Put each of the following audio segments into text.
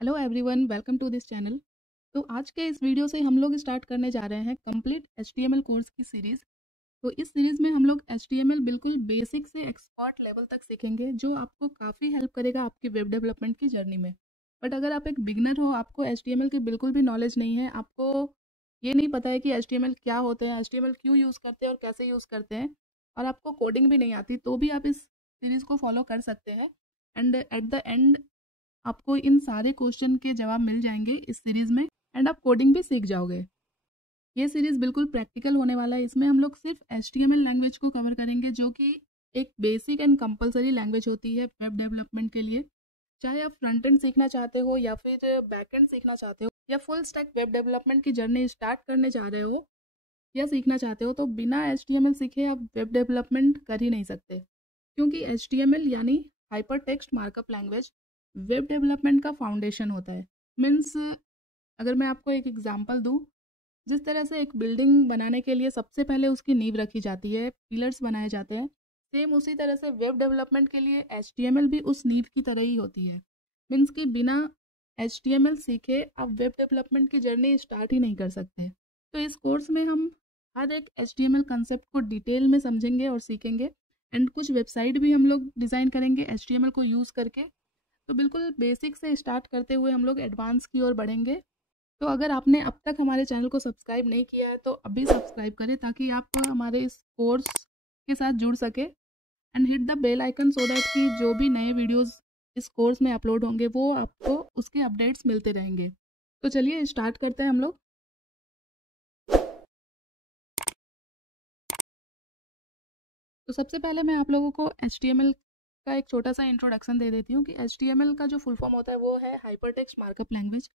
Hello everyone, welcome to this channel. तो आज के इस वीडियो से हम लोग स्टार्ट करने जा रहे हैं कंप्लीट HTML कोर्स की सीरीज़। तो इस सीरीज़ में हम लोग HTML बिल्कुल बेसिक से एक्सपर्ट लेवल तक सीखेंगे, जो आपको काफ़ी हेल्प करेगा आपकी वेब डेवलपमेंट की जर्नी में। बट अगर आप एक बिगनर हो, आपको HTML की बिल्कुल भी नॉलेज नहीं है, आपको ये नहीं पता है कि HTML क्या होते हैं, HTML क्यों यूज़ करते हैं और कैसे यूज़ करते हैं, और आपको कोडिंग भी नहीं आती, तो भी आप इस सीरीज़ को फॉलो कर सकते हैं। एंड एट द एंड आपको इन सारे क्वेश्चन के जवाब मिल जाएंगे इस सीरीज़ में, एंड आप कोडिंग भी सीख जाओगे। ये सीरीज़ बिल्कुल प्रैक्टिकल होने वाला है। इसमें हम लोग सिर्फ HTML लैंग्वेज को कवर करेंगे, जो कि एक बेसिक एंड कंपलसरी लैंग्वेज होती है वेब डेवलपमेंट के लिए। चाहे आप फ्रंट एंड सीखना चाहते हो या फिर बैक एंड सीखना चाहते हो या फुल स्टैक वेब डेवलपमेंट की जर्नी स्टार्ट करने चाह रहे हो या सीखना चाहते हो, तो बिना HTML सीखे आप वेब डेवलपमेंट कर ही नहीं सकते। क्योंकि HTML यानी hyper text markup language web development का फाउंडेशन होता है। मीन्स अगर मैं आपको एक एग्जांपल दूं, जिस तरह से एक बिल्डिंग बनाने के लिए सबसे पहले उसकी नींव रखी जाती है, पिलर्स बनाए जाते हैं, सेम उसी तरह से वेब डेवलपमेंट के लिए HTML भी उस नींव की तरह ही होती है। मीन्स कि बिना HTML सीखे आप वेब डेवलपमेंट की जर्नी स्टार्ट ही नहीं कर सकते। तो इस कोर्स में हम हर एक HTML कंसेप्ट को डिटेल में समझेंगे और सीखेंगे, एंड कुछ वेबसाइट भी हम लोग डिज़ाइन करेंगे HTML को यूज़ करके। तो बिल्कुल बेसिक से स्टार्ट करते हुए हम लोग एडवांस की ओर बढ़ेंगे। तो अगर आपने अब तक हमारे चैनल को सब्सक्राइब नहीं किया है तो अभी सब्सक्राइब करें, ताकि आप हमारे इस कोर्स के साथ जुड़ सके, and hit the bell icon so that कि जो भी नए वीडियोस इस कोर्स में अपलोड होंगे वो आपको उसके अपडेट्स मिलते रहेंगे। तो चलिए स्टार्ट करते हैं हम लोग। तो सबसे पहले मैं आप लोगों को HTML का एक छोटा सा इंट्रोडक्शन दे देती हूँ कि HTML का जो फुल फॉर्म होता है वो है हाइपरटेक्स्ट मार्कअप लैंग्वेज।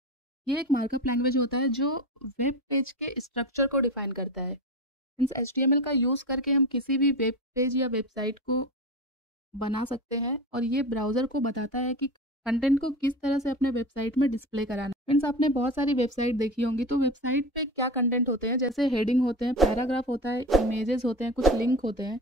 ये एक मार्कअप लैंग्वेज होता है जो वेब पेज के स्ट्रक्चर को डिफाइन करता है। मीन्स HTML का यूज़ करके हम किसी भी वेब पेज या वेबसाइट को बना सकते हैं, और ये ब्राउज़र को बताता है कि कंटेंट को किस तरह से अपने वेबसाइट में डिस्प्ले कराना है। मीन्स आपने बहुत सारी वेबसाइट देखी होंगी, तो वेबसाइट पे क्या कंटेंट होते हैं, जैसे हेडिंग होते हैं, पैराग्राफ होता है, इमेजेस होते हैं, कुछ लिंक होते हैं।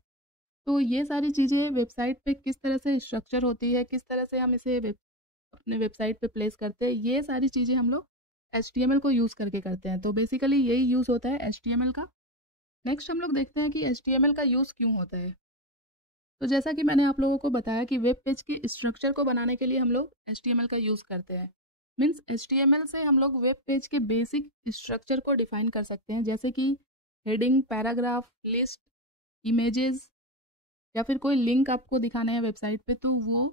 तो ये सारी चीज़ें वेबसाइट पे किस तरह से स्ट्रक्चर होती है, किस तरह से हम इसे अपने वेबसाइट पे प्लेस करते हैं, ये सारी चीज़ें हम लोग HTML को यूज़ करके करते हैं। तो बेसिकली यही यूज़ होता है HTML का। नेक्स्ट हम लोग देखते हैं कि HTML का यूज़ क्यों होता है। तो जैसा कि मैंने आप लोगों को बताया कि वेब पेज के स्ट्रक्चर को बनाने के लिए हम लोग HTML का यूज़ करते हैं। मीन्स HTML से हम लोग वेब पेज के बेसिक स्ट्रक्चर को डिफाइन कर सकते हैं, जैसे कि हेडिंग, पैराग्राफ, लिस्ट, इमेजेस, या फिर कोई लिंक आपको दिखाना है वेबसाइट पे तो वो,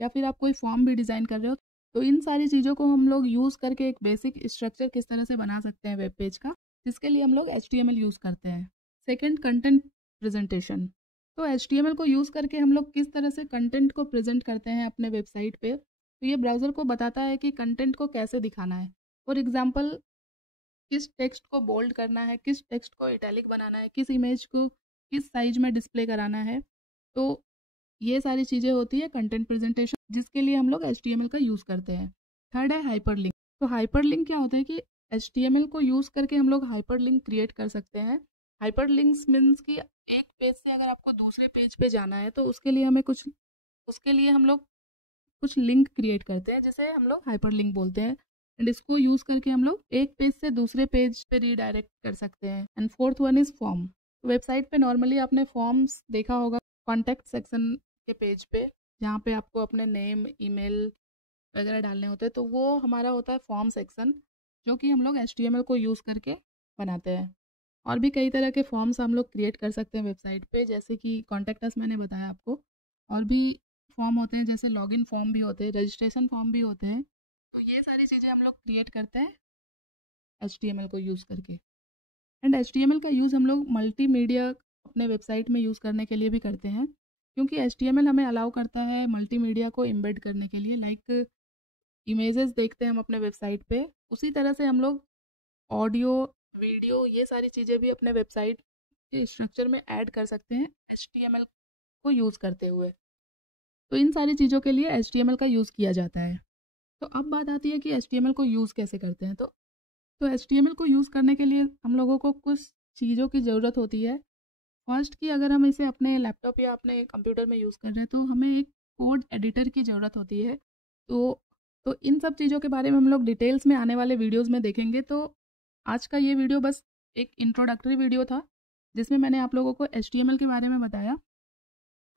या फिर आप कोई फॉर्म भी डिज़ाइन कर रहे हो, तो इन सारी चीज़ों को हम लोग यूज़ करके एक बेसिक स्ट्रक्चर किस तरह से बना सकते हैं वेब पेज का, जिसके लिए हम लोग HTML यूज़ करते हैं। Second, content presentation. तो HTML को यूज़ करके हम लोग किस तरह से कंटेंट को प्रेजेंट करते हैं अपने वेबसाइट पे, तो ये ब्राउज़र को बताता है कि कंटेंट को कैसे दिखाना है। फॉर एग्जाम्पल, किस टेक्स्ट को बोल्ड करना है, किस टेक्स्ट को इटैलिक बनाना है, किस इमेज को किस साइज में डिस्प्ले कराना है। तो ये सारी चीज़ें होती है कंटेंट प्रेजेंटेशन, जिसके लिए हम लोग HTML का यूज़ करते हैं। थर्ड है हाइपरलिंक। तो हाइपरलिंक क्या होता है कि HTML को यूज़ करके हम लोग हाइपरलिंक क्रिएट कर सकते हैं। हाइपरलिंक्स मीन्स कि एक पेज से अगर आपको दूसरे पेज पे जाना है, तो उसके लिए हम लोग कुछ लिंक क्रिएट करते हैं, जिसे हम लोग हाइपरलिंक बोलते हैं। एंड इसको यूज़ करके हम लोग एक पेज से दूसरे पेज पे रीडायरेक्ट कर सकते हैं। And fourth one is form. Website पे नॉर्मली आपने फॉर्म्स देखा होगा कॉन्टैक्ट सेक्शन के पेज पे, जहाँ पे आपको अपने नेम, ईमेल वगैरह डालने होते हैं, तो वो हमारा होता है फॉर्म सेक्शन, जो कि हम लोग HTML को यूज़ करके बनाते हैं। और भी कई तरह के फॉर्म्स हम लोग क्रिएट कर सकते हैं वेबसाइट पे, जैसे कि कॉन्टैक्ट अस मैंने बताया आपको। और भी फॉर्म होते हैं, जैसे लॉगिन फॉर्म भी होते हैं, रजिस्ट्रेशन फॉर्म भी होते हैं। तो ये सारी चीज़ें हम लोग क्रिएट करते हैं HTML को यूज़ करके। एंड HTML का यूज़ हम लोग मल्टीमीडिया अपने वेबसाइट में यूज़ करने के लिए भी करते हैं, क्योंकि HTML हमें अलाउ करता है मल्टीमीडिया को एम्बेड करने के लिए। लाइक इमेजेस देखते हैं हम अपने वेबसाइट पे, उसी तरह से हम लोग ऑडियो, वीडियो, ये सारी चीज़ें भी अपने वेबसाइट के स्ट्रक्चर में ऐड कर सकते हैं HTML को यूज़ करते हुए। तो इन सारी चीज़ों के लिए HTML का यूज़ किया जाता है। तो अब बात आती है कि HTML को यूज़ कैसे करते हैं। तो HTML को यूज़ करने के लिए हम लोगों को कुछ चीज़ों की ज़रूरत होती है। फर्स्ट कि अगर हम इसे अपने लैपटॉप या अपने कंप्यूटर में यूज़ कर रहे हैं, तो हमें एक कोड एडिटर की ज़रूरत होती है। तो तो इन सब चीज़ों के बारे में हम लोग डिटेल्स में आने वाले वीडियोज़ में देखेंगे। तो आज का ये वीडियो बस एक इंट्रोडक्टरी वीडियो था जिसमें मैंने आप लोगों को HTML के बारे में बताया।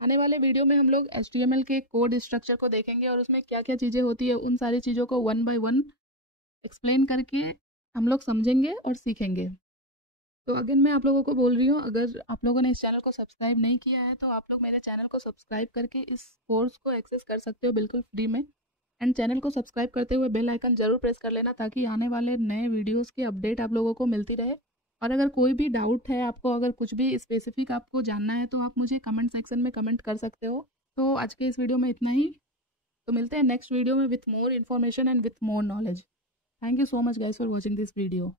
आने वाले वीडियो में हम लोग HTML के कोड स्ट्रक्चर को देखेंगे और उसमें क्या क्या चीज़ें होती है उन सारी चीज़ों को 1 बाय 1 एक्सप्लेन करके हम लोग समझेंगे और सीखेंगे। तो अगेन मैं आप लोगों को बोल रही हूँ, अगर आप लोगों ने इस चैनल को सब्सक्राइब नहीं किया है तो आप लोग मेरे चैनल को सब्सक्राइब करके इस कोर्स को एक्सेस कर सकते हो बिल्कुल फ्री में। एंड चैनल को सब्सक्राइब करते हुए बेल आइकन ज़रूर प्रेस कर लेना ताकि आने वाले नए वीडियोस की अपडेट आप लोगों को मिलती रहे। और अगर कोई भी डाउट है आपको, अगर कुछ भी स्पेसिफिक आपको जानना है तो आप मुझे कमेंट सेक्शन में कमेंट कर सकते हो। तो आज के इस वीडियो में इतना ही। तो मिलते हैं नेक्स्ट वीडियो में with more information and with more knowledge. Thank you so much guys for watching this video.